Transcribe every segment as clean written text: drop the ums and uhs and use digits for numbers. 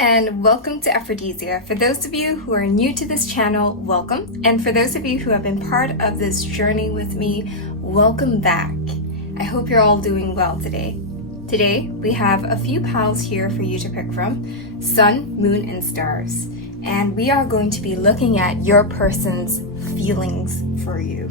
and welcome to Aphrodisia. For those of you who are new to this channel, welcome. And for those of you who have been part of this journey with me, welcome back. I hope you're all doing well today. Today, we have a few piles here for you to pick from: Sun, Moon, and Stars. And we are going to be looking at your person's feelings for you.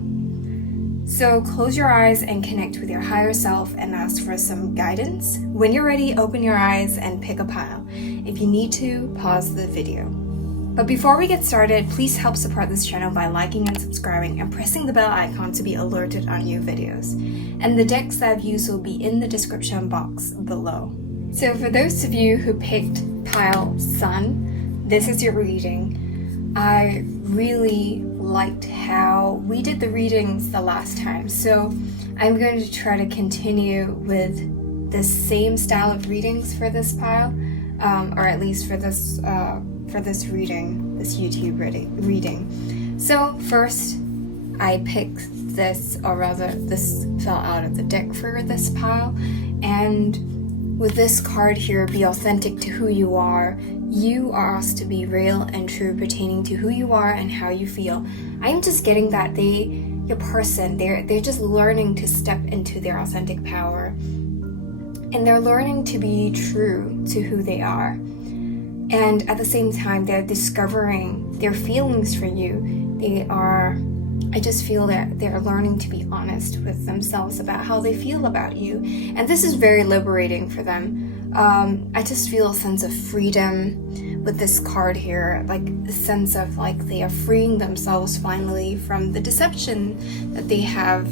So close your eyes and connect with your higher self and ask for some guidance. When you're ready, open your eyes and pick a pile. If you need to, pause the video. But before we get started, please help support this channel by liking and subscribing and pressing the bell icon to be alerted on new videos. And the decks that I've used will be in the description box below. So for those of you who picked pile Sun, this is your reading. I really liked how we did the readings the last time, so I'm going to try to continue with the same style of readings for this pile, or at least for this reading, this YouTube reading. So first, I picked this, or rather, this fell out of the deck for this pile, and with this card here, be authentic to who you are. You are asked to be real and true pertaining to who you are and how you feel. I'm just getting that your person, they're just learning to step into their authentic power. And they're learning to be true to who they are. And at the same time, they're discovering their feelings for you. I just feel that they're learning to be honest with themselves about how they feel about you. And this is very liberating for them. I just feel a sense of freedom with this card here, like a sense of like they are freeing themselves finally from the deception that they have,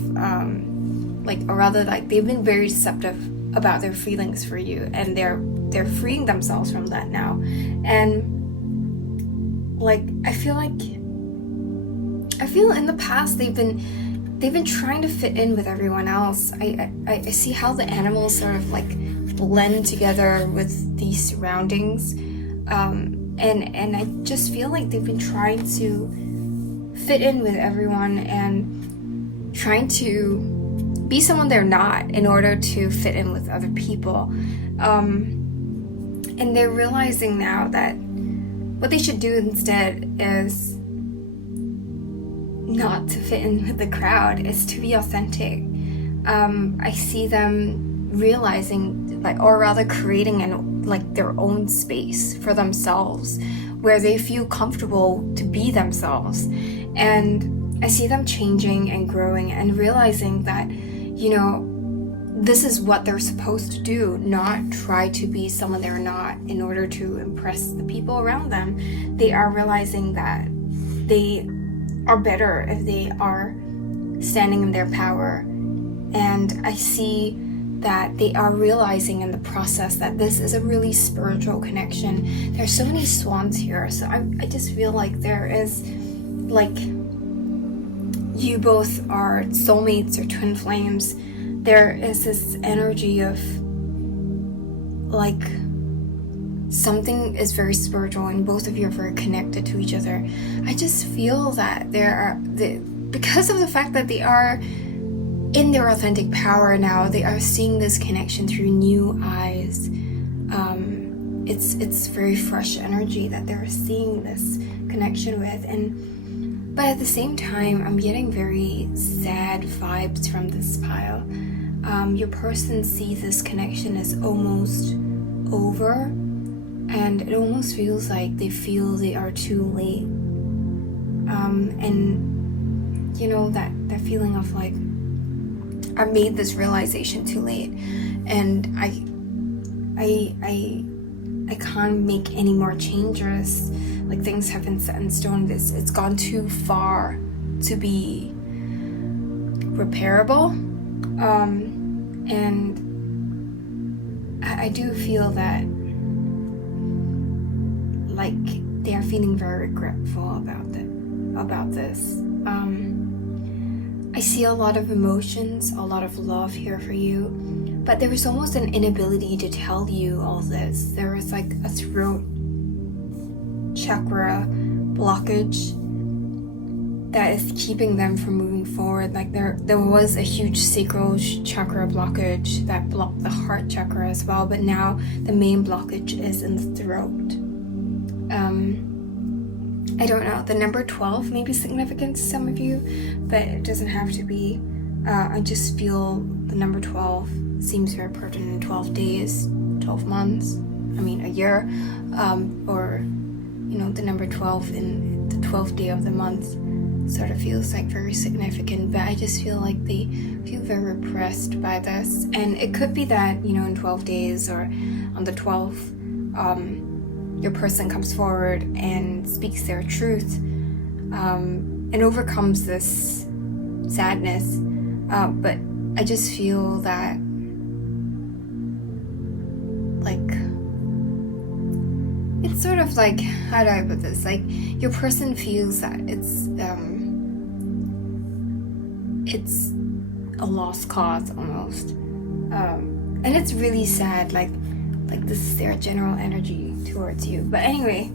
or rather like they've been very deceptive about their feelings for you, and they're freeing themselves from that now. And like I feel in the past they've been trying to fit in with everyone else. I see how the animals sort of like blend together with these surroundings, and I just feel like they've been trying to fit in with everyone and trying to be someone they're not in order to fit in with other people, and they're realizing now that what they should do instead is not to fit in with the crowd, is to be authentic. I see them realizing, or rather creating their own space for themselves where they feel comfortable to be themselves. And I see them changing and growing and realizing that, this is what they're supposed to do, not try to be someone they're not in order to impress the people around them. They are realizing that they are better if they are standing in their power. And I see that they are realizing in the process that this is a really spiritual connection. There's so many swans here, so I just feel like there is, like, you both are soulmates or twin flames. There is this energy of like something is very spiritual and both of you are very connected to each other. I just feel that because of the fact that they are in their authentic power now, they are seeing this connection through new eyes. It's very fresh energy that they're seeing this connection with, but at the same time, I'm getting very sad vibes from this pile. Your person sees this connection as almost over, and it almost feels like they feel they are too late. And that feeling of like, I made this realization too late, and I can't make any more changes. Like, things have been set in stone. It's gone too far to be repairable. And I do feel that like they are feeling very regretful about this. I see a lot of emotions, a lot of love here for you, but there is almost an inability to tell you all this. There is like a throat chakra blockage that is keeping them from moving forward. Like there was a huge sacral chakra blockage that blocked the heart chakra as well, but now the main blockage is in the throat. I don't know, the number 12 may be significant to some of you, but it doesn't have to be. I just feel the number 12 seems very pertinent in 12 days, 12 months, a year, or, the number 12 in the 12th day of the month sort of feels like very significant, but I just feel like they feel very repressed by this. And it could be that, in 12 days or on the 12th, your person comes forward and speaks their truth, and overcomes this sadness. But I just feel that, it's sort of like, how do I put this? Like, your person feels that it's a lost cause almost. And it's really sad, like this is their general energy towards you. But anyway,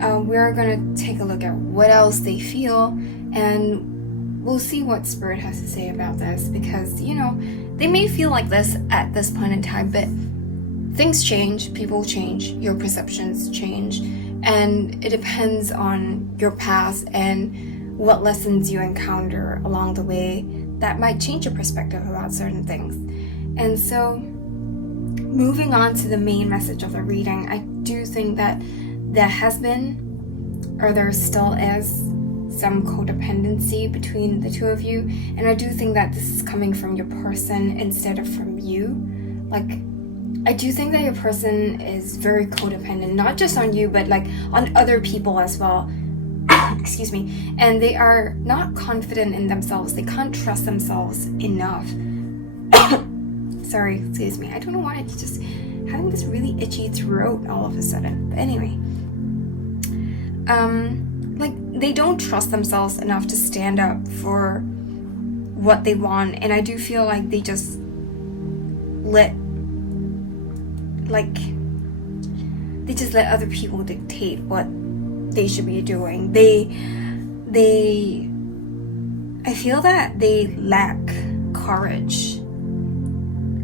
we're gonna take a look at what else they feel, and we'll see what Spirit has to say about this, because, they may feel like this at this point in time, but things change, people change, your perceptions change, and it depends on your past and what lessons you encounter along the way that might change your perspective about certain things. And so, moving on to the main message of the reading, I do think that there has been, or there still is, some codependency between the two of you, and I do think that this is coming from your person instead of from you. I do think that your person is very codependent, not just on you, but on other people as well. Excuse me. And they are not confident in themselves. They can't trust themselves enough. Sorry, excuse me. I don't know why I'm just having this really itchy throat all of a sudden. But anyway, they don't trust themselves enough to stand up for what they want, and I do feel like they just let other people dictate what they should be doing. I feel that they lack courage,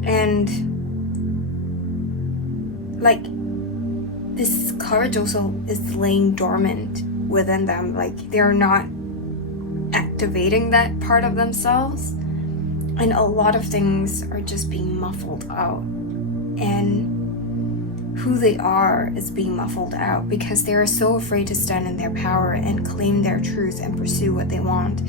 and this courage also is laying dormant within them. They're not activating that part of themselves, and a lot of things are just being muffled out, and who they are is being muffled out because they are so afraid to stand in their power and claim their truth and pursue what they want.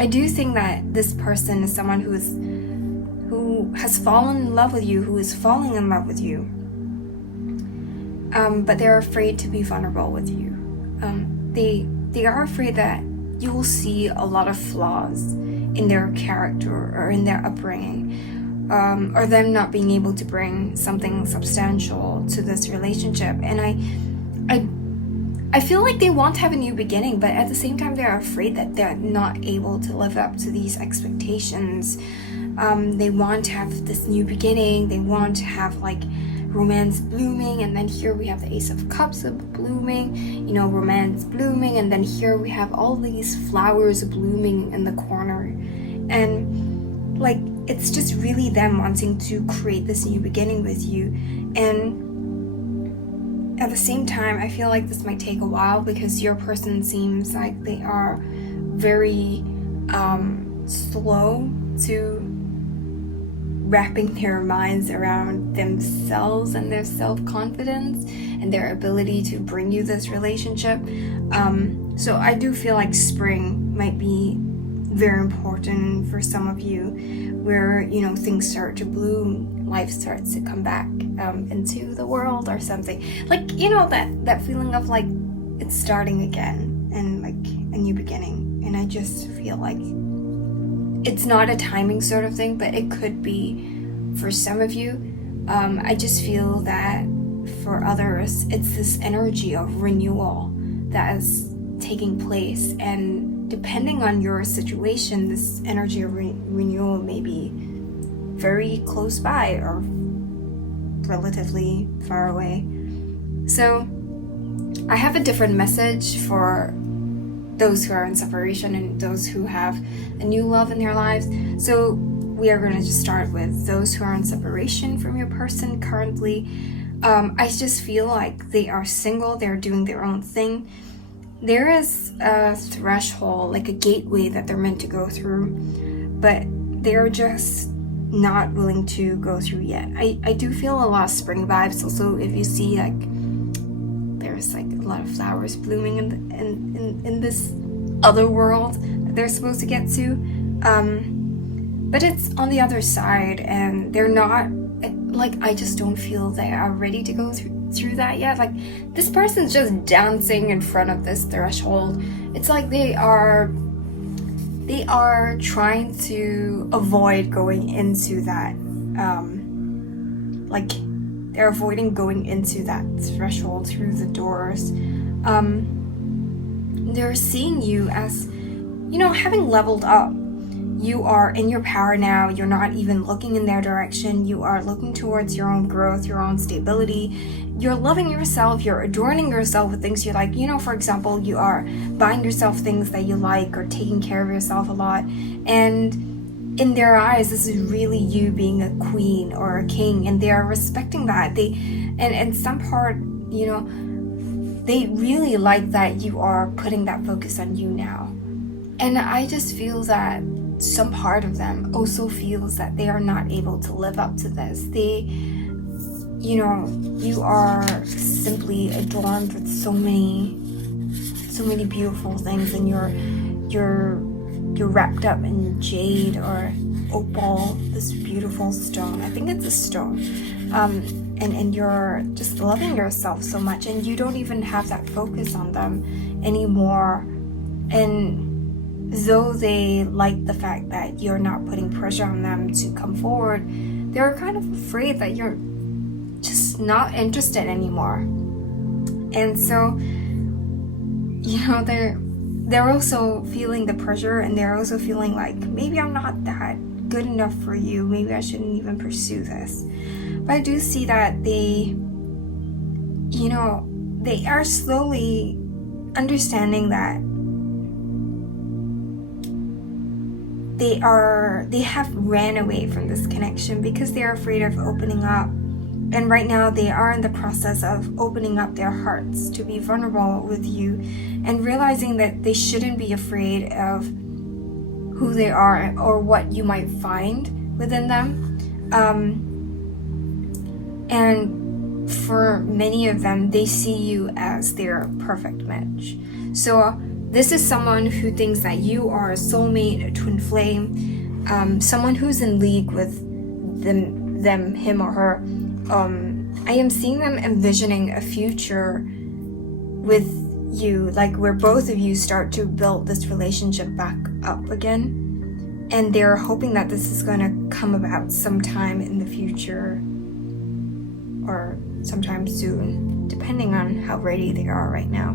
I do think that this person is someone who has fallen in love with you, who is falling in love with you, but they're afraid to be vulnerable with you. They are afraid that you will see a lot of flaws in their character or in their upbringing, or them not being able to bring something substantial to this relationship. And I feel like they want to have a new beginning, but at the same time they're afraid that they're not able to live up to these expectations. They want to have this new beginning, they want to have romance blooming, and then here we have the Ace of Cups blooming, romance blooming, and then here we have all these flowers blooming in the corner, and it's just really them wanting to create this new beginning with you. And at the same time, I feel like this might take a while because your person seems like they are very slow to wrapping their minds around themselves and their self-confidence and their ability to bring you this relationship. So I do feel like spring might be very important for some of you, where things start to bloom, life starts to come back into the world or something. That feeling of it's starting again and a new beginning. And I just feel like it's not a timing sort of thing, but it could be for some of you. I just feel that for others, it's this energy of renewal that is taking place. And depending on your situation, this energy of renewal may be very close by or relatively far away. So I have a different message for those who are in separation and those who have a new love in their lives. So we are going to just start with those who are in separation from your person currently. I just feel like they are single, they're doing their own thing. There is a threshold, like a gateway that they're meant to go through, but they're just not willing to go through yet. I do feel a lot of spring vibes also. If you see, like, there's like a lot of flowers blooming in this other world that they're supposed to get to, but it's on the other side, and they're not, like, I just don't feel they are ready to go through that yet. Like, this person's just dancing in front of this threshold. It's like they are trying to avoid going into that, like, they're avoiding going into that threshold through the doors. They're seeing you as, you know, having leveled up. You are in your power now. You're not even looking in their direction. You are looking towards your own growth, your own stability. You're loving yourself. You're adorning yourself with things you like. You know, for example, you are buying yourself things that you like, or taking care of yourself a lot. And in their eyes, this is really you being a queen or a king, and they are respecting that. And some part, you know, they really like that you are putting that focus on you now. And I just feel that some part of them also feels that they are not able to live up to this. They, you know, you are simply adorned with so many beautiful things, and you're wrapped up in jade or opal, this beautiful stone. I think it's a stone. And you're just loving yourself so much, and you don't even have that focus on them anymore. And though they like the fact that you're not putting pressure on them to come forward, they're kind of afraid that you're just not interested anymore. And so, you know, they're also feeling the pressure, and they're also feeling like, maybe I'm not that good enough for you, maybe I shouldn't even pursue this. But I do see that they, you know, they are slowly understanding that they have ran away from this connection because they're afraid of opening up. And right now they are in the process of opening up their hearts to be vulnerable with you, and realizing that they shouldn't be afraid of who they are or what you might find within them. And for many of them, they see you as their perfect match. So this is someone who thinks that you are a soulmate, a twin flame, someone who's in league with them, him or her. I am seeing them envisioning a future with you, like where both of you start to build this relationship back up again. And they're hoping that this is going to come about sometime in the future, or sometime soon, depending on how ready they are right now.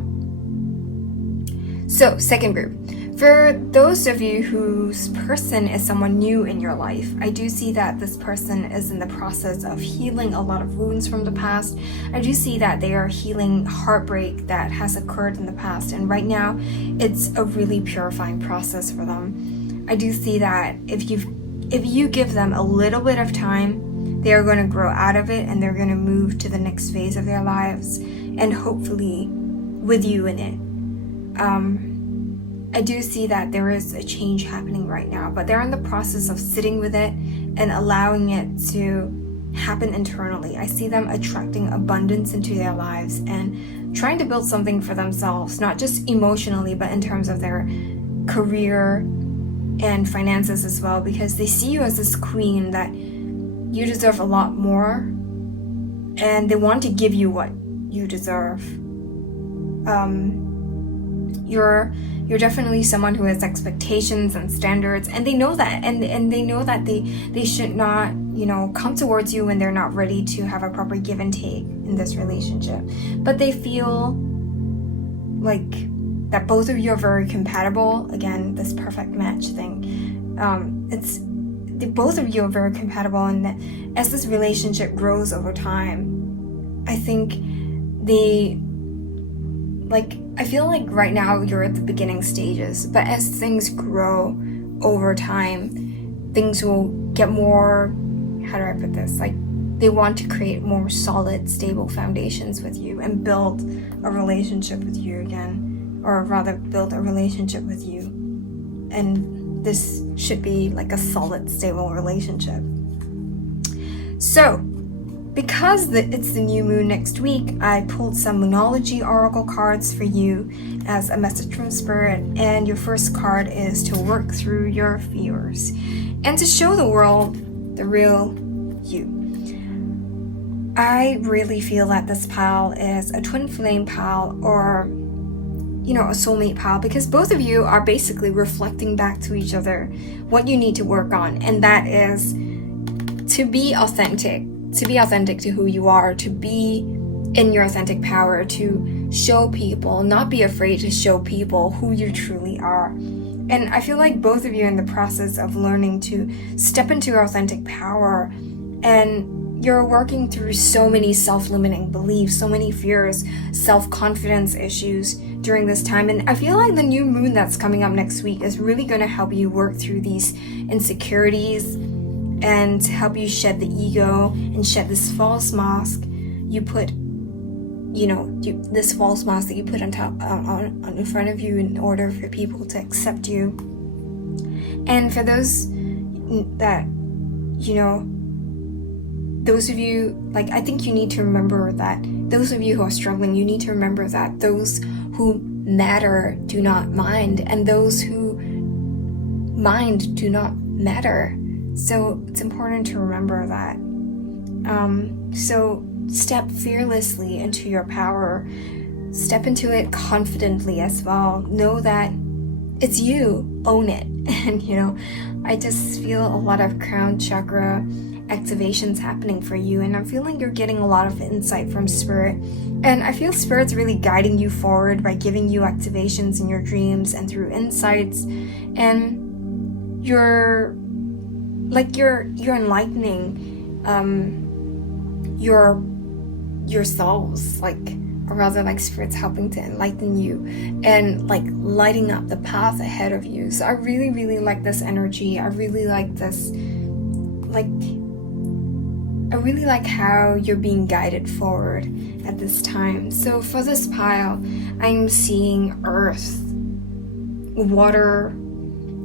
So, second group. For those of you whose person is someone new in your life, I do see that this person is in the process of healing a lot of wounds from the past. I do see that they are healing heartbreak that has occurred in the past, and right now it's a really purifying process for them. I do see that if you give them a little bit of time, they are going to grow out of it, and they're going to move to the next phase of their lives, and hopefully with you in it. I do see that there is a change happening right now, but they're in the process of sitting with it and allowing it to happen internally. I see them attracting abundance into their lives and trying to build something for themselves, not just emotionally, but in terms of their career and finances as well, because they see you as this queen that you deserve a lot more, and they want to give you what you deserve. You're definitely someone who has expectations and standards, and they know that, and they know that they should not, you know, come towards you when they're not ready to have a proper give and take in this relationship. But they feel like that both of you are very compatible. Again, this perfect match thing. Both of you are very compatible, and that as this relationship grows over time, I think I feel like right now you're at the beginning stages, but as things grow over time, things will get more, how do I put this? Like, they want to create more solid, stable foundations with you and build a relationship with you again, or rather build a relationship with you. And this should be like a solid, stable relationship. So, because it's the new moon next week, I pulled some Moonology Oracle cards for you as a message from Spirit. And your first card is to work through your fears and to show the world the real you. I really feel that this pile is a twin flame pile, or a soulmate pile, because both of you are basically reflecting back to each other what you need to work on, and that is to be authentic to who you are, to be in your authentic power, to show people, not be afraid to show people who you truly are. And I feel like both of you are in the process of learning to step into your authentic power, and you're working through so many self-limiting beliefs, so many fears, self-confidence issues during this time. And I feel like the new moon that's coming up next week is really going to help you work through these insecurities and help you shed the ego and shed this false mask you put, this false mask that you put on top, on in front of you in order for people to accept you. And for those that, those of you, I think you need to remember that those of you who are struggling, you need to remember that those who matter do not mind, and those who mind do not matter. So it's important to remember that. So step fearlessly into your power. Step into it confidently as well. Know that it's you. Own it. And, I just feel a lot of crown chakra activations happening for you. And I'm feeling you're getting a lot of insight from Spirit. And I feel Spirit's really guiding you forward by giving you activations in your dreams and through insights. And you're enlightening yourselves, or rather Spirit's helping to enlighten you and lighting up the path ahead of you. So I really, really like this energy. I really like this, I really like how you're being guided forward at this time. So for this pile, I'm seeing earth, water,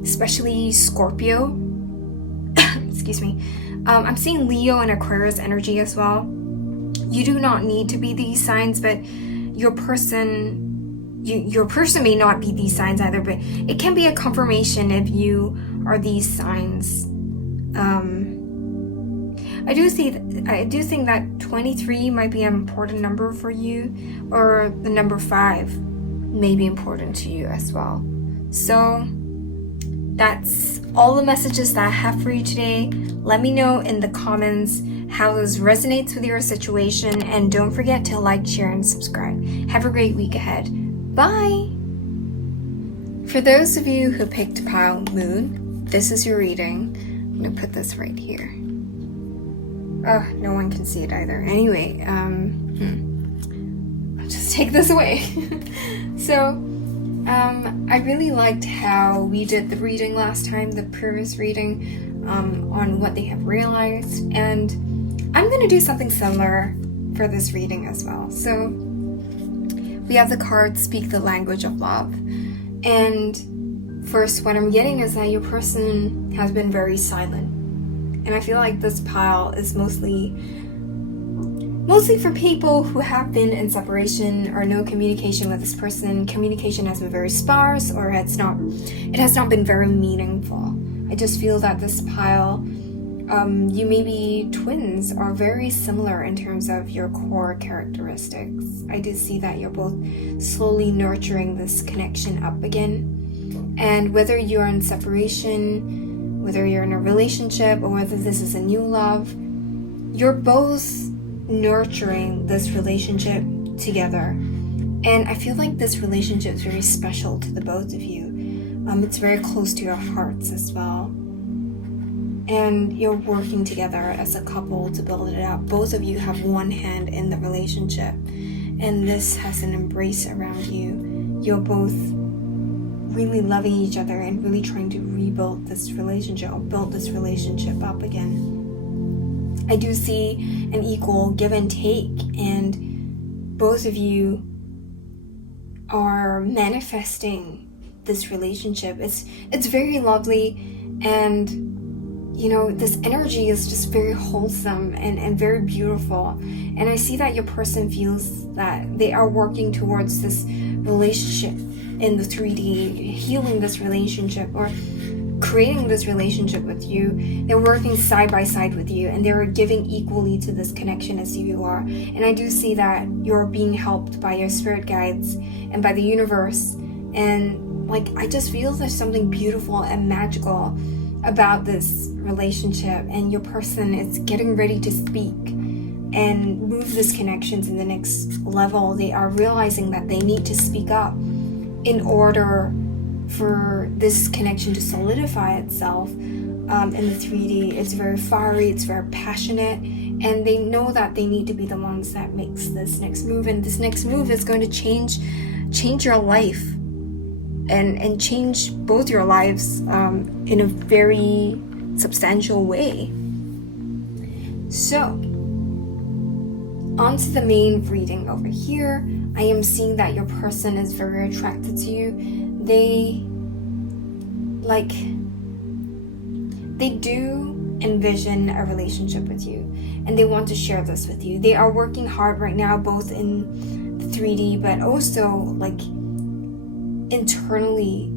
especially Scorpio. Excuse me. I'm seeing Leo and Aquarius energy as well. You do not need to be these signs, but your person may not be these signs either, but it can be a confirmation if you are these signs. I do think that 23 might be an important number for you, or the number 5 may be important to you as well. So that's all the messages that I have for you today. Let me know in the comments how this resonates with your situation, and don't forget to like, share, and subscribe. Have a great week ahead. Bye! For those of you who picked pile Moon, this is your reading. I'm going to put this right here. Oh, no one can see it either. Anyway, I'll just take this away. So, I really liked how we did the reading last time, the previous reading, on what they have realized, and I'm going to do something similar for this reading as well. So we have the card Speak the Language of Love, and first what I'm getting is that your person has been very silent, and I feel like this pile is mostly for people who have been in separation or no communication with this person. Communication has been very sparse, or it has not been very meaningful. I just feel that this pile, you may be twins or very similar in terms of your core characteristics. I do see that you're both slowly nurturing this connection up again. And whether you're in separation, whether you're in a relationship, or whether this is a new love, you're both nurturing this relationship together. And I feel like this relationship is very special to the both of you. It's very close to your hearts as well. And you're working together as a couple to build it out. Both of you have one hand in the relationship, and this has an embrace around you. You're both really loving each other and really trying to rebuild this relationship, or build this relationship up again. I do see an equal give and take, and both of you are manifesting this relationship. It's very lovely, and this energy is just very wholesome and very beautiful. And I see that your person feels that they are working towards this relationship in the 3D, healing this relationship or creating this relationship with you. They're working side by side with you, and they're giving equally to this connection as you are. And I do see that you're being helped by your spirit guides and by the universe. And I just feel there's something beautiful and magical about this relationship, and your person is getting ready to speak and move this connection to the next level. They are realizing that they need to speak up in order for this connection to solidify itself. In the 3D, it's very fiery, it's very passionate, and they know that they need to be the ones that makes this next move. And this next move is going to change your life and change both your lives in a very substantial way. So, on to the main reading over here. I am seeing that your person is very attracted to you. They do envision a relationship with you, and they want to share this with you. They are working hard right now, both in the 3D, but also internally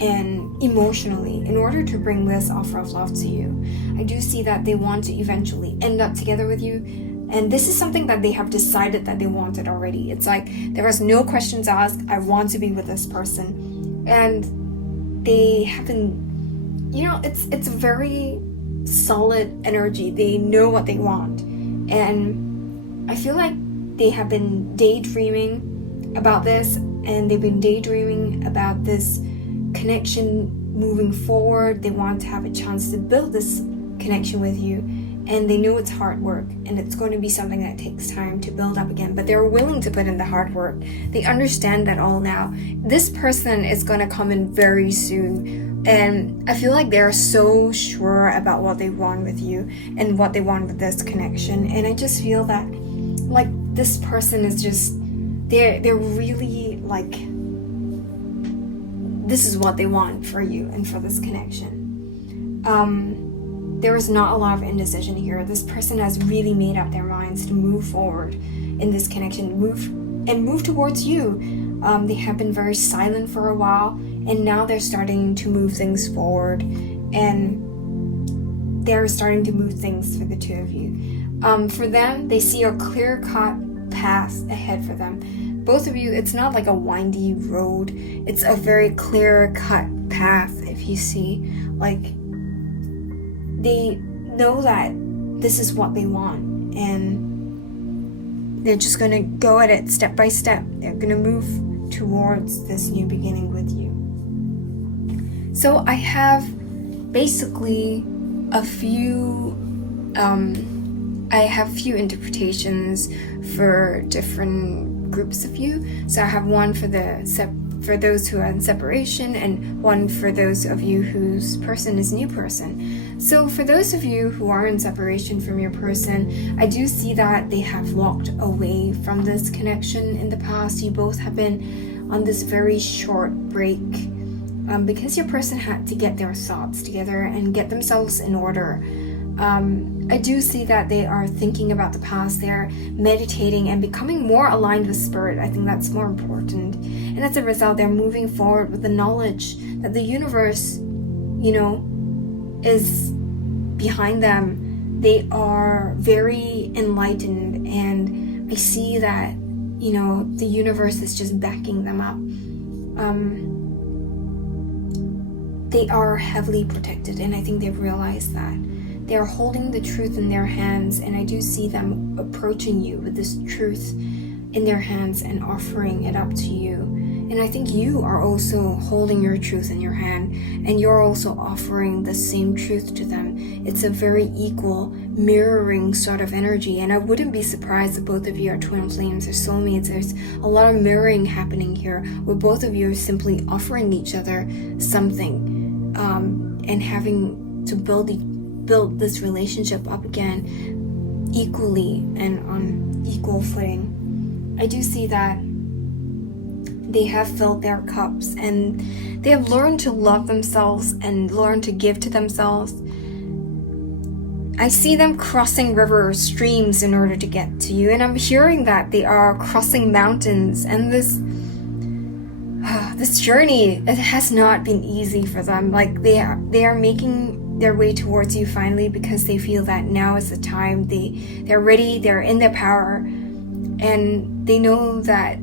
and emotionally, in order to bring this offer of love to you. I do see that they want to eventually end up together with you, and this is something that they have decided that they wanted already. It's there was no questions asked. I want to be with this person, and they haven't. It's a very solid energy. They know what they want, and I feel like they have been daydreaming about this, and they've been daydreaming about this connection moving forward. They want to have a chance to build this connection with you, and they know it's hard work, and it's going to be something that takes time to build up again, but they're willing to put in the hard work. They understand that all now. This person is going to come in very soon, and I feel like they're so sure about what they want with you and what they want with this connection. And I just feel that this person is just they're really this is what they want for you and for this connection. There is not a lot of indecision here. This person has really made up their minds to move forward in this connection, move towards you. They have been very silent for a while, and now they're starting to move things forward, and they're starting to move things for the two of you. For them, they see a clear-cut path ahead for them. Both of you, it's not like a windy road. It's a very clear-cut path. If you see, they know that this is what they want, and they're just going to go at it step by step. They're going to move towards this new beginning with you. So I have basically a few interpretations for different groups of you. So I have one for those who are in separation, and one for those of you whose person is a new person. So for those of you who are in separation from your person, I do see that they have walked away from this connection in the past. You both have been on this very short break because your person had to get their thoughts together and get themselves in order. I do see that they are thinking about the past. They're meditating and becoming more aligned with spirit. I think that's more important. And as a result, they're moving forward with the knowledge that the universe, is behind them. They are very enlightened, and I see that, the universe is just backing them up. They are heavily protected, and I think they've realized that. They are holding the truth in their hands, and I do see them approaching you with this truth in their hands and offering it up to you. And I think you are also holding your truth in your hand, and you're also offering the same truth to them. It's a very equal, mirroring sort of energy, and I wouldn't be surprised if both of you are twin flames or soulmates. There's a lot of mirroring happening here, where both of you are simply offering each other something, and having to build this relationship up again equally and on equal footing. I do see that they have filled their cups and they have learned to love themselves and learn to give to themselves. I see them crossing rivers, streams in order to get to you, and I'm hearing that they are crossing mountains, and this journey, it has not been easy for them. Like they are making their way towards you finally, because they feel that now is the time. They're ready, they're in their power, and they know that,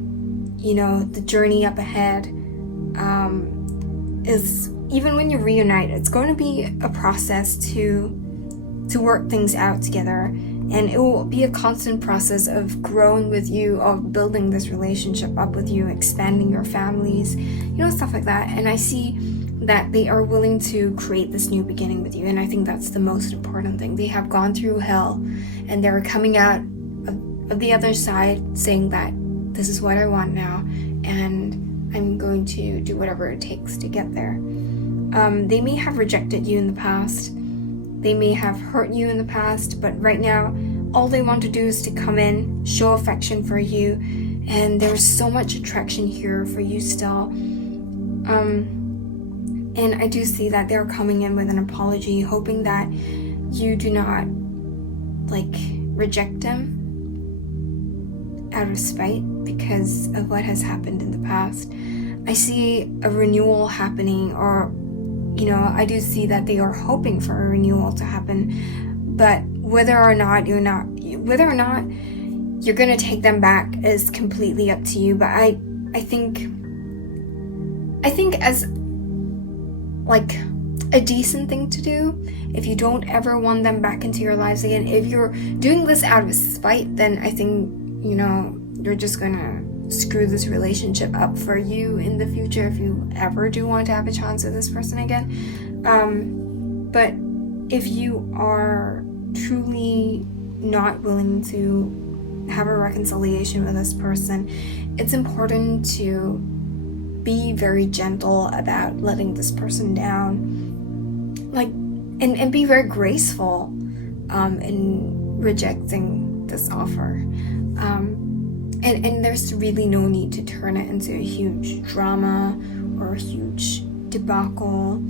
you know, the journey up ahead is, even when you reunite, it's going to be a process to work things out together, and it will be a constant process of growing with you, of building this relationship up with you, expanding your families, you know, stuff like that. And I see that they are willing to create this new beginning with you, and I think that's the most important thing. They have gone through hell and they're coming out of the other side saying that this is what I want now, and I'm going to do whatever it takes to get there. They may have rejected you in the past. They may have hurt you in the past, but right now, all they want to do is to come in, show affection for you, and there's so much attraction here for you still. And I do see that they're coming in with an apology, hoping that you do not, like, reject them out of spite because of what has happened in the past. I see a renewal happening, or you know, I do see that they are hoping for a renewal to happen, but whether or not you're gonna take them back is completely up to you. But I think as like a decent thing to do, if you don't ever want them back into your lives again, if you're doing this out of spite, then I think, you know, you're just gonna screw this relationship up for you in the future if you ever do want to have a chance with this person again. But if you are truly not willing to have a reconciliation with this person, it's important to be very gentle about letting this person down, like, and be very graceful in rejecting this offer. And there's really no need to turn it into a huge drama or a huge debacle.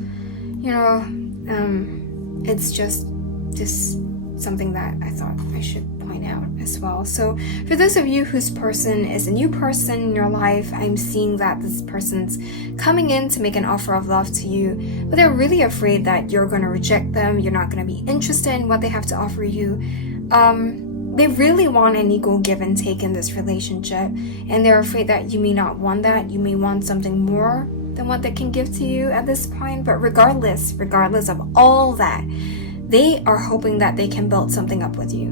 You know, it's just something that I thought I should point out as well. So for those of you whose person is a new person in your life, I'm seeing that this person's coming in to make an offer of love to you, but they're really afraid that you're going to reject them, you're not going to be interested in what they have to offer you. They really want an equal give and take in this relationship, and they're afraid that you may not want that. You may want something more than what they can give to you at this point. But regardless of all that, they are hoping that they can build something up with you.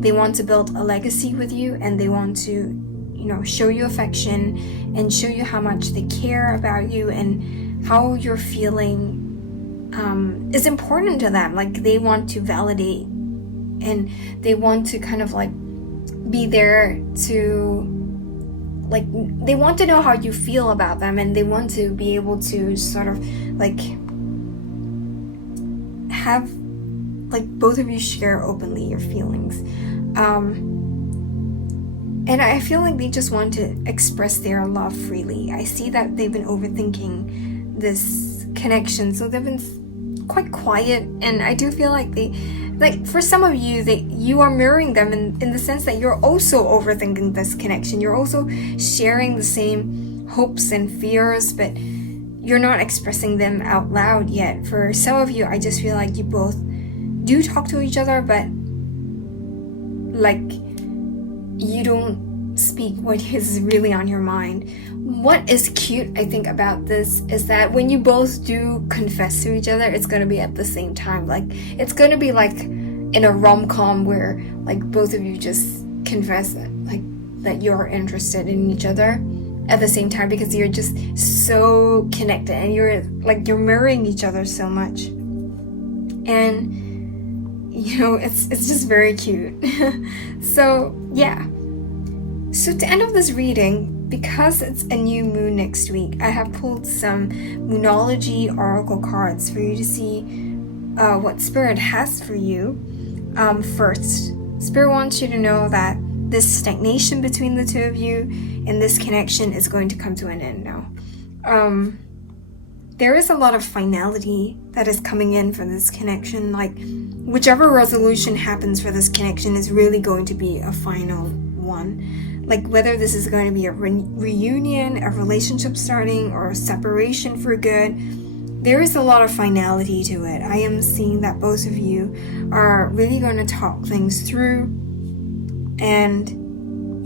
They want to build a legacy with you, and they want to, you know, show you affection and show you how much they care about you and how you're feeling is important to them. Like, they want to validate, and they want to kind of like be there to, like, they want to know how you feel about them, and they want to be able to sort of like have, like, both of you share openly your feelings. And I feel like they just want to express their love freely. I see that they've been overthinking this connection, so they've been quite quiet, and I do feel like they, like, for some of you, you are mirroring them in the sense that you're also overthinking this connection. You're also sharing the same hopes and fears, but you're not expressing them out loud yet. For some of you, I just feel like you both do talk to each other, but like, you don't speak what is really on your mind. What is cute, I think, about this is that when you both do confess to each other, it's going to be at the same time. Like, it's going to be like in a rom-com where, like, both of you just confess that, like, that you're interested in each other at the same time, because you're just so connected and you're mirroring each other so much. And, you know, it's just very cute. So, yeah. So to end of this reading, because it's a new moon next week, I have pulled some Moonology Oracle cards for you to see what Spirit has for you. First, Spirit wants you to know that this stagnation between the two of you and this connection is going to come to an end now. There is a lot of finality that is coming in for this connection. Like, whichever resolution happens for this connection is really going to be a final one. Like, whether this is going to be a reunion, a relationship starting, or a separation for good, there is a lot of finality to it. I am seeing that both of you are really going to talk things through, and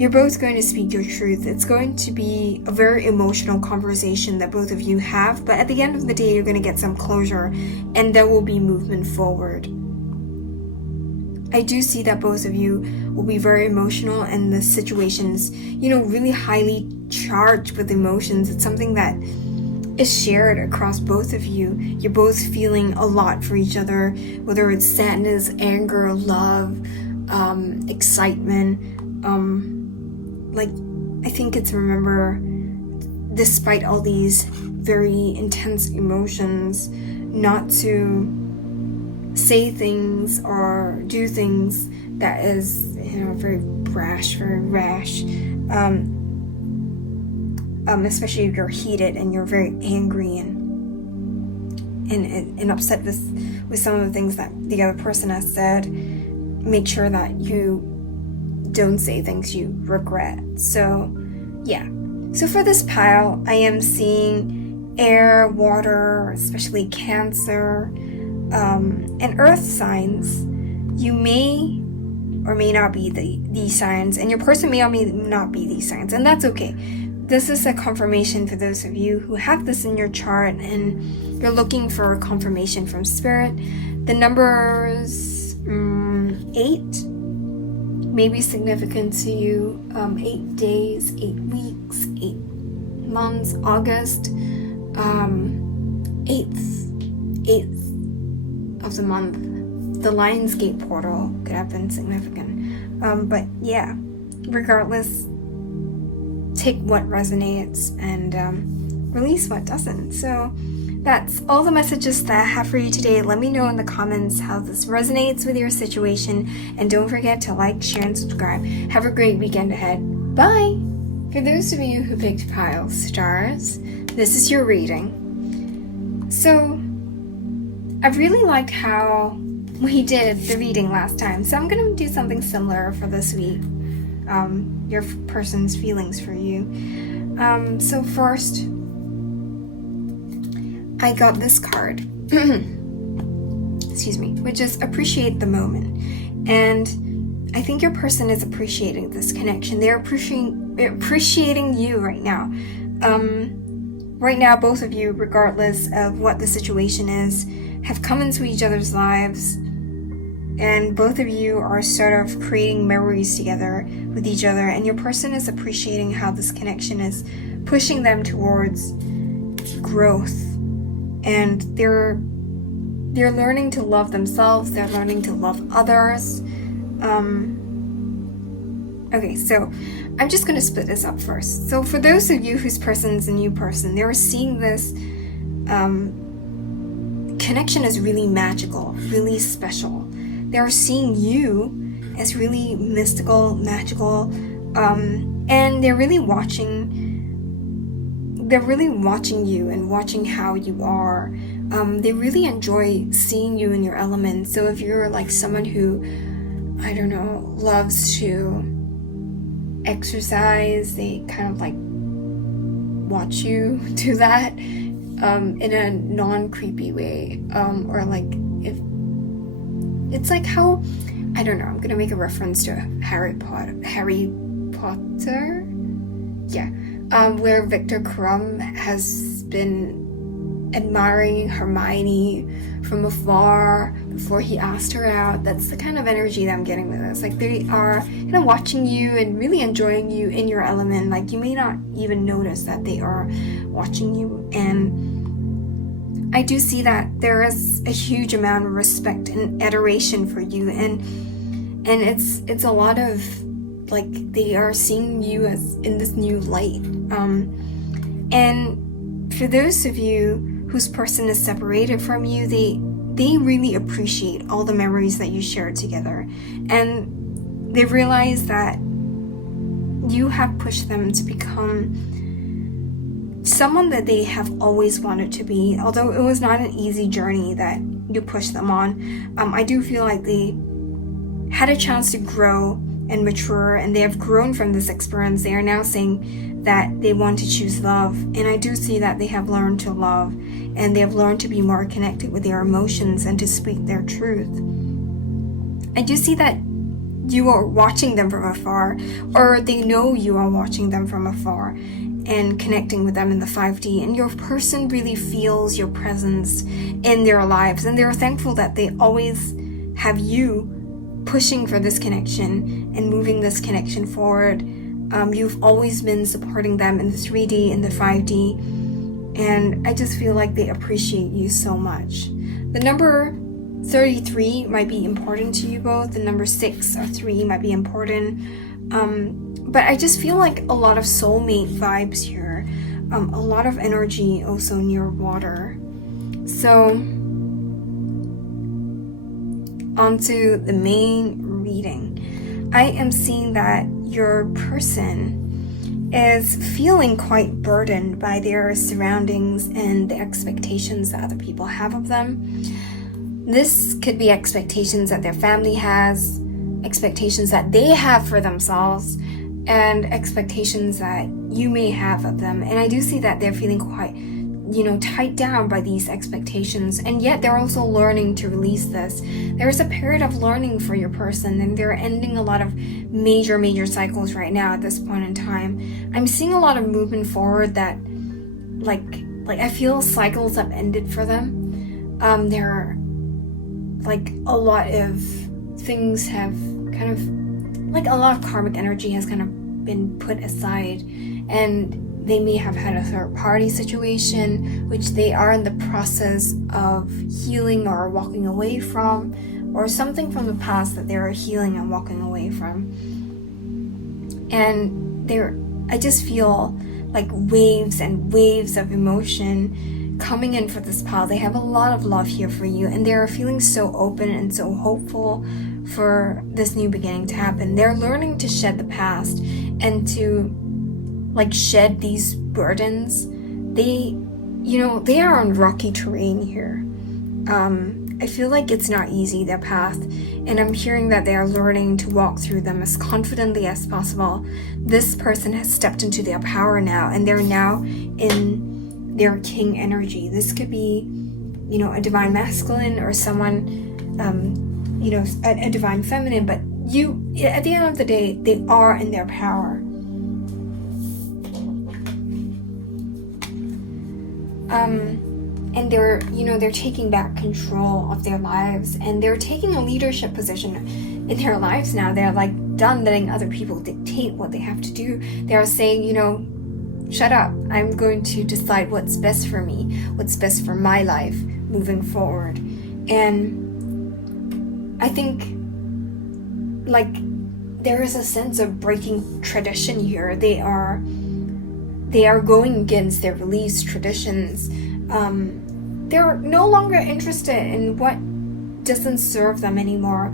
you're both going to speak your truth. It's going to be a very emotional conversation that both of you have, but at the end of the day, you're going to get some closure, and there will be movement forward. I do see that both of you will be very emotional, and the situation's, really highly charged with emotions. It's something that is shared across both of you. You're both feeling a lot for each other, whether it's sadness, anger, love, excitement. I think it's, remember, despite all these very intense emotions, not to say things or do things that is, very brash, very rash. Especially if you're heated and you're very angry and upset with some of the things that the other person has said. Make sure that you don't say things you regret. So yeah. So for this pile, I am seeing air, water, especially Cancer, and earth signs. You may or may not be these signs, and your person may or may not be these signs, and that's okay. This is a confirmation for those of you who have this in your chart and you're looking for a confirmation from Spirit. The numbers 8 may be significant to you. 8 days, 8 weeks, 8 months, August, 8th of the month. The Lionsgate portal could have been significant. But yeah, regardless, take what resonates and release what doesn't. So that's all the messages that I have for you today. Let me know in the comments how this resonates with your situation, and don't forget to like, share, and subscribe. Have a great weekend ahead. Bye! For those of you who picked pile stars, this is your reading. So I really liked how we did the reading last time, so I'm going to do something similar for this week. Your person's feelings for you. So first, I got this card, excuse me, which is appreciate the moment. And I think your person is appreciating this connection. They're appreciating you right now. Right now, both of you, regardless of what the situation is, have come into each other's lives, and both of you are sort of creating memories together with each other, and your person is appreciating how this connection is pushing them towards growth, and they're learning to love themselves, they're learning to love others. Okay, so I'm just going to split this up first. So for those of you whose person is a new person, they're seeing this connection as really magical, really special. They're seeing you as really mystical, magical, and they're really watching you and watching how you are. They really enjoy seeing you in your element. So if you're like someone who, I don't know, loves to exercise, they kind of like watch you do that in a non-creepy way, or like if it's like how, I don't know, I'm gonna make a reference to Harry Potter, yeah, where Victor Crumb has been admiring Hermione from afar before he asked her out. That's the kind of energy that I'm getting with this. Like, they are kind of watching you and really enjoying you in your element. Like, you may not even notice that they are watching you. And I do see that there is a huge amount of respect and adoration for you, and it's a lot of, like, they are seeing you as in this new light. And for those of you whose person is separated from you, they really appreciate all the memories that you shared together. And they realize that you have pushed them to become someone that they have always wanted to be. Although it was not an easy journey that you pushed them on, I do feel like they had a chance to grow and mature, and they have grown from this experience. They are now saying that they want to choose love, and I do see that they have learned to love, and they have learned to be more connected with their emotions and to speak their truth. I do see that you are watching them from afar, or they know you are watching them from afar and connecting with them in the 5D, and your person really feels your presence in their lives, and they're thankful that they always have you pushing for this connection and moving this connection forward. You've always been supporting them in the 3D, in the 5D, and I just feel like they appreciate you so much. The number 33 might be important to you both. The number 6 or 3 might be important. But I just feel like a lot of soulmate vibes here. A lot of energy also near water. So, onto the main reading. I am seeing that your person is feeling quite burdened by their surroundings and the expectations that other people have of them. This could be expectations that their family has, expectations that they have for themselves, and expectations that you may have of them. And I do see that they're feeling quite, tied down by these expectations, and yet they're also learning to release this. There is a period of learning for your person, and they're ending a lot of major cycles right now at this point in time. I'm seeing a lot of movement forward that, like I feel cycles have ended for them. There like a lot of things have kind of, like a lot of karmic energy has kind of been put aside, and they may have had a third party situation which they are in the process of healing or walking away from, or something from the past that they're healing and walking away from. And I just feel like waves and waves of emotion coming in for this pile. They have a lot of love here for you, and they're feeling so open and so hopeful for this new beginning to happen. They're learning to shed the past and to shed these burdens. They are on rocky terrain here. I feel like it's not easy, their path, and I'm hearing that they are learning to walk through them as confidently as possible. This person has stepped into their power now, and they're now in their king energy. This could be, a divine masculine or someone, a divine feminine, but at the end of the day, they are in their power. And they're taking back control of their lives, and they're taking a leadership position in their lives now. They're done letting other people dictate what they have to do. They're saying, shut up. I'm going to decide what's best for me, what's best for my life moving forward. And I think there is a sense of breaking tradition here. They are going against their released traditions. They're no longer interested in what doesn't serve them anymore,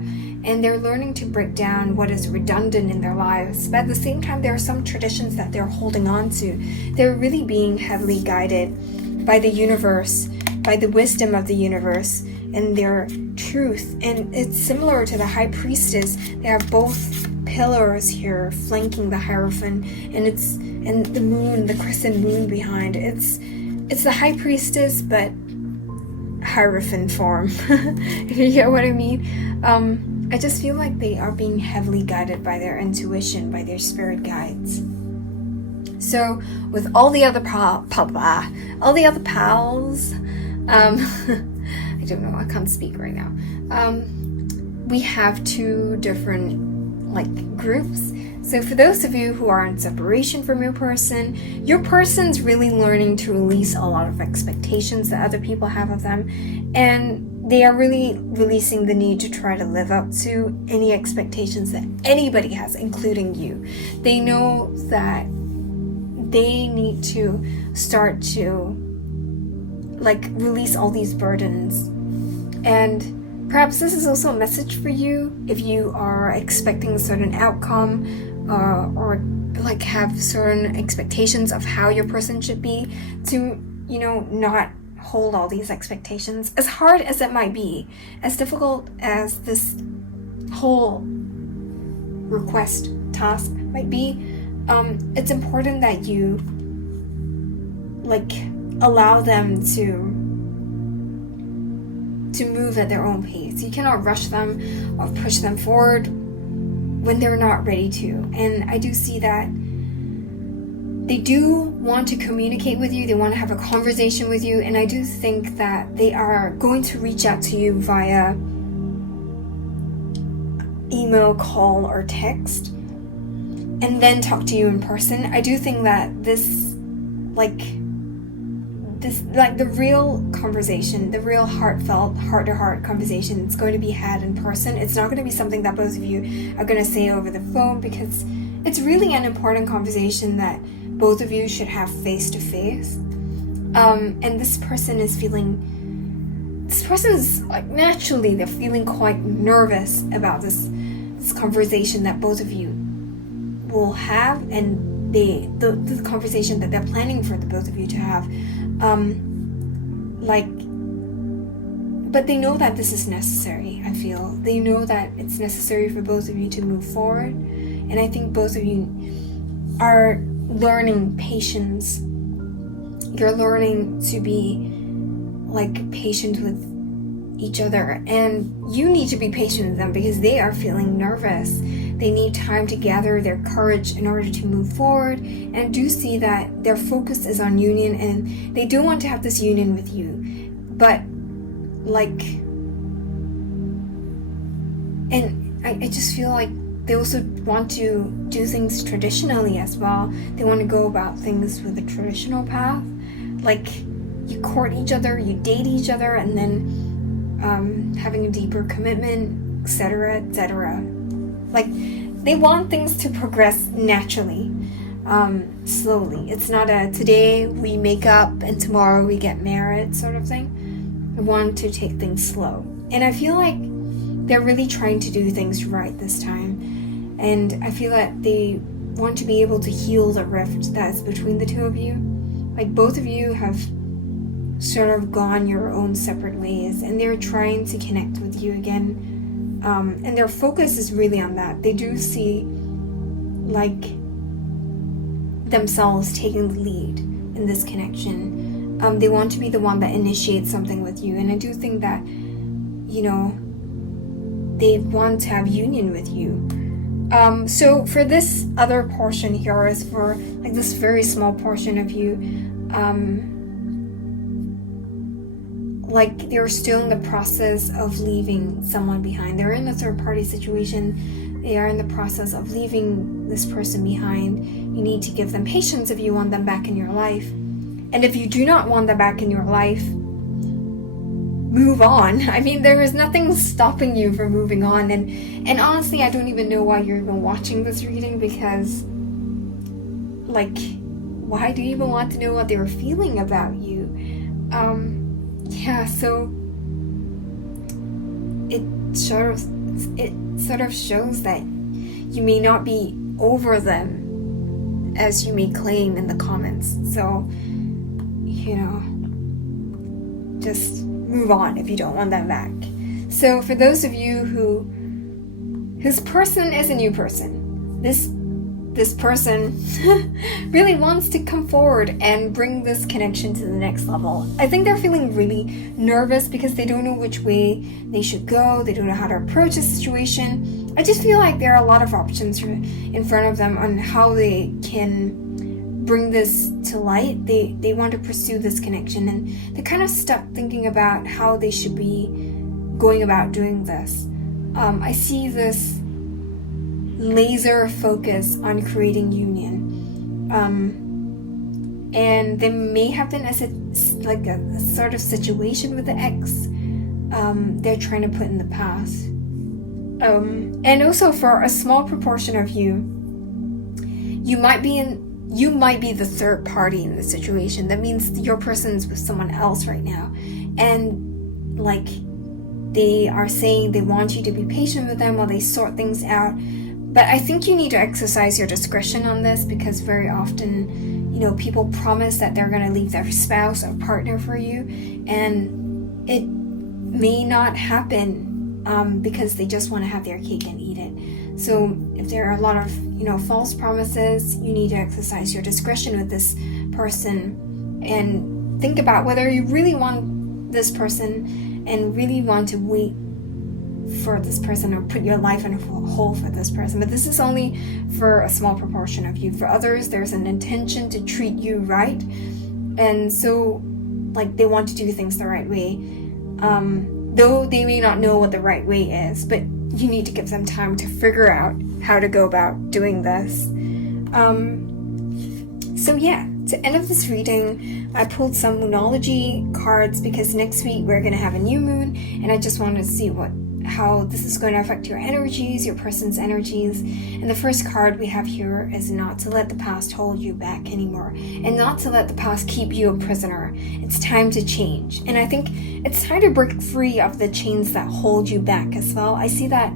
and they're learning to break down what is redundant in their lives. But at the same time, there are some traditions that they're holding on to. They're really being heavily guided by the universe, by the wisdom of the universe, and their truth. And it's similar to the High Priestess. They have both pillars here flanking the Hierophant, and the moon, the crescent moon behind. It's the High Priestess, but Hierophant form. If you get what I mean. I just feel like they are being heavily guided by their intuition, by their spirit guides. So with all the other pals, I don't know, I can't speak right now. We have two different groups. So for those of you who are in separation from your person's really learning to release a lot of expectations that other people have of them, and they are really releasing the need to try to live up to any expectations that anybody has, including you. They know that they need to start to release all these burdens, and Perhaps this is also a message for you if you are expecting a certain outcome, or like have certain expectations of how your person should be, to, not hold all these expectations. As hard as it might be, as difficult as this whole request task might be, it's important that you allow them to move at their own pace. You cannot rush them or push them forward when they're not ready to. And I do see that they do want to communicate with you, they want to have a conversation with you, and I do think that they are going to reach out to you via email, call, or text, and then talk to you in person. I do think that this the real conversation, the real heartfelt, heart-to-heart conversation is going to be had in person. It's not going to be something that both of you are going to say over the phone, because it's really an important conversation that both of you should have face-to-face. And this person is naturally, they're feeling quite nervous about this conversation that both of you will have, and the conversation that they're planning for the both of you to have. But they know that this is necessary, I feel. They know that it's necessary for both of you to move forward. And I think both of you are learning patience. You're learning to be patient with each other, and you need to be patient with them because they are feeling nervous. They need time to gather their courage in order to move forward. And I do see that their focus is on union, and they do want to have this union with you, but and I just feel like they also want to do things traditionally as well. They want to go about things with a traditional path, you court each other, you date each other, and then having a deeper commitment, etc., etc. They want things to progress naturally, slowly. It's not a today we make up and tomorrow we get married sort of thing. They want to take things slow. And I feel like they're really trying to do things right this time. And I feel that they want to be able to heal the rift that's between the two of you. Both of you have sort of gone your own separate ways, and they're trying to connect with you again. And their focus is really on that. They do see themselves taking the lead in this connection. They want to be the one that initiates something with you, and I do think that they want to have union with you. So for this other portion here is for this very small portion of you, they're still in the process of leaving someone behind. They're in a third-party situation. They are in the process of leaving this person behind. You need to give them patience if you want them back in your life. And if you do not want them back in your life, move on. I mean, there is nothing stopping you from moving on. And honestly, I don't even know why you're even watching this reading, because why do you even want to know what they were feeling about you? So it sort of shows that you may not be over them as you may claim in the comments. So, just move on if you don't want them back. So for those of you whose person is a new person, this person really wants to come forward and bring this connection to the next level. I think they're feeling really nervous because they don't know which way they should go. They don't know how to approach the situation. I just feel like there are a lot of options in front of them on how they can bring this to light. They want to pursue this connection, and they're kind of stuck thinking about how they should be going about doing this. I see this laser focus on creating union, and they may have been a sort of situation with the ex they're trying to put in the past. And also for a small proportion of you, you might be the third party in the situation. That means your person's with someone else right now, and They are saying they want you to be patient with them while they sort things out. But I think you need to exercise your discretion on this, because very often, you know, people promise that they're going to leave their spouse or partner for you, and it may not happen because they just want to have their cake and eat it. So if there are a lot of, you know, false promises, you need to exercise your discretion with this person and think about whether you really want this person and really want to wait for this person or put your life on hold for this person. But this is only for a small proportion of you. For others, there's an intention to treat you right, and so like they want to do things the right way, though they may not know what the right way is, but you need to give them time to figure out how to go about doing this. So yeah, to end of this reading, I pulled some Moonology cards because next week we're going to have a new moon, and I just wanted to see how this is going to affect your energies, your person's energies. And the first card we have here is not to let the past hold you back anymore, and not to let the past keep you a prisoner. It's time to change. And I think it's time to break free of the chains that hold you back as well. I see that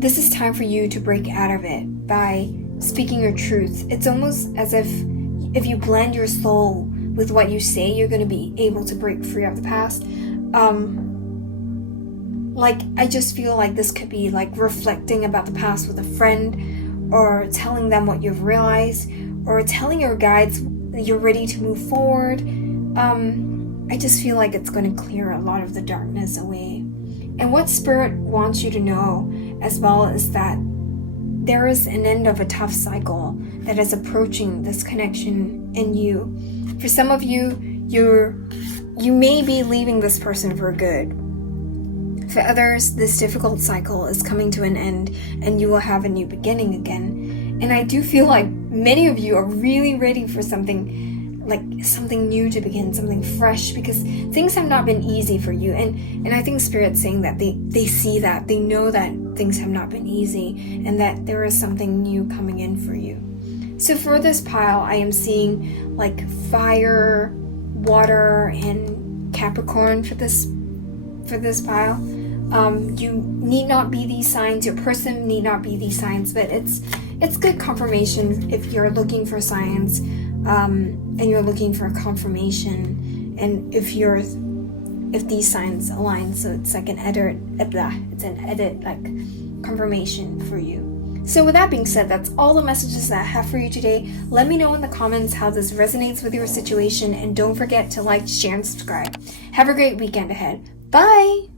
this is time for you to break out of it by speaking your truth. It's almost as if you blend your soul with what you say, you're going to be able to break free of the past. Like, I just feel like this could be like reflecting about the past with a friend, or telling them what you've realized, or telling your guides that you're ready to move forward. I just feel like it's going to clear a lot of the darkness away. And what Spirit wants you to know as well is that there is an end of a tough cycle that is approaching this connection in you. For some of you, you may be leaving this person for good. For others, this difficult cycle is coming to an end and you will have a new beginning again. And I do feel like many of you are really ready for something new to begin, something fresh, because things have not been easy for you. And I think Spirit's saying that they see that, they know that things have not been easy, and that there is something new coming in for you. So for this pile, I am seeing like fire, water, and Capricorn for this pile. You need not be these signs, your person need not be these signs, but it's good confirmation if you're looking for signs, and you're looking for confirmation, and if these signs align. So it's like an edit like confirmation for you. So with that being said, that's all the messages that I have for you today. Let me know in the comments how this resonates with your situation, and don't forget to like, share, and subscribe. Have a great weekend ahead. Bye!